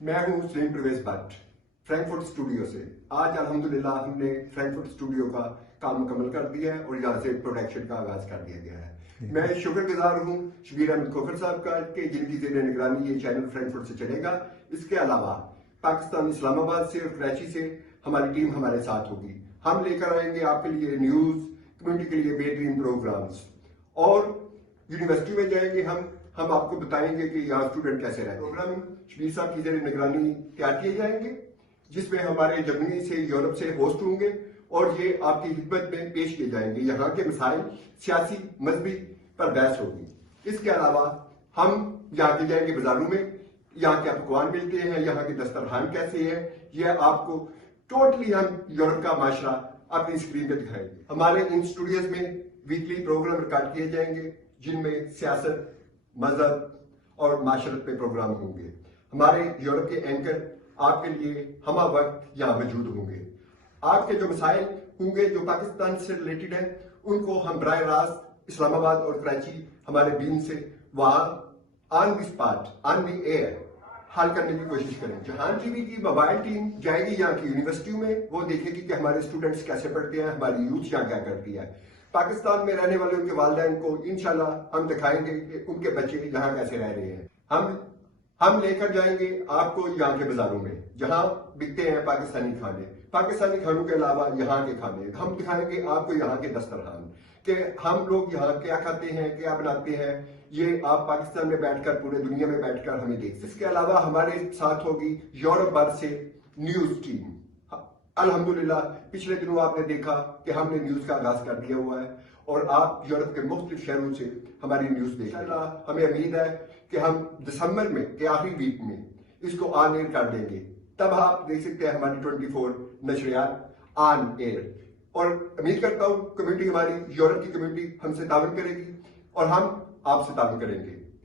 मैं हूं Salim Parvez Bhatt Frankfurt studio से। आज अल्हम्दुलिल्लाह हमने फ्रैंकफर्ट स्टूडियो का काम मुकम्मल कर दिया है और यहाँ से प्रोडक्शन का आगाज कर दिया गया है। मैं शुक्रगुजार हूँ शबीर अहमद खोखर साहब का कि जिनकी ज़ेर निगरानी ये चैनल फ्रैंकफर्ट से चलेगा। इसके अलावा पाकिस्तान इस्लामाबाद से और कराची से हमारी टीम हमारे साथ होगी। हम लेकर आएंगे आपके लिए न्यूज़, कम्युनिटी के लिए बेहतरीन प्रोग्राम्स और यूनिवर्सिटी में जाएंगे हम आपको बताएंगे कि यहाँ स्टूडेंट कैसे रहते हैं। प्रोग्राम शबीर साहब की ज़ेर निगरानी तैयार किए जाएंगे जिसमें हमारे जर्मनी से, यूरोप से होस्ट होंगे और ये आपकी खिदमत में पेश किए जाएंगे। यहाँ के मसाइल सियासी मजहबी पर बहस होगी। इसके अलावा हम यहाँ के जाएंगे बाजारों में, यहाँ के पकवान मिलते हैं, यहाँ के दस्तरखान कैसे है, यह आपको टोटली हम यूरोप का माशरा अपनी स्क्रीन पे दिखाएंगे। हमारे इन स्टूडियोज में वीकली प्रोग्राम रिकॉर्ड किए जाएंगे जिनमें सियासत, मजहब और माशरत पे प्रोग्राम होंगे। हमारे यूरोप के एंकर आपके लिए हमा वक्त यहाँ मौजूद होंगे। आपके जो मसाइल होंगे जो पाकिस्तान से रिलेटेड है उनको हम बराह रास्त इस्लामाबाद और कराची हमारे बीम से वहाँ on the spot, on the air हल करने की कोशिश करें। जहां टीवी की मोबाइल टीम जाएगी यहाँ की यूनिवर्सिटियों में, वो देखेगी कि हमारे स्टूडेंट्स कैसे पढ़ते हैं, हमारी यूथ यहाँ क्या करती है। पाकिस्तान में रहने वाले उनके वालिदैन को इंशाल्लाह हम दिखाएंगे कि उनके बच्चे यहाँ कैसे रह रहे हैं। हम लेकर जाएंगे आपको यहाँ के बाजारों में जहाँ बिकते हैं पाकिस्तानी खाने, पाकिस्तानी खानों के अलावा यहाँ के खाने। हम दिखाएंगे आपको यहाँ के दस्तरखान कि हम लोग यहाँ क्या खाते हैं, क्या बनाते हैं। ये आप पाकिस्तान में बैठकर, पूरे दुनिया में बैठकर हमें देख सकते हैं। इसके अलावा हमारे साथ होगी यूरोप भर से न्यूज टीम। अल्हम्दुलिल्लाह पिछले दिनों आपने देखा कि हमने न्यूज का आगाज कर दिया हुआ है और आप यूरोप के मुख्तलिफ शहरों से हमारी न्यूज देखें। हमें उम्मीद है कि हम दिसंबर में के आखिरी वीक में इसको ऑन एयर कर देंगे। तब आप देख सकते हैं हमारी 24 नशरियात ऑन एयर। और उम्मीद करता हूँ कम्युनिटी, हमारी यूरोप की कम्युनिटी हमसे ताउन करेगी और हम आपसे ताउन करेंगे।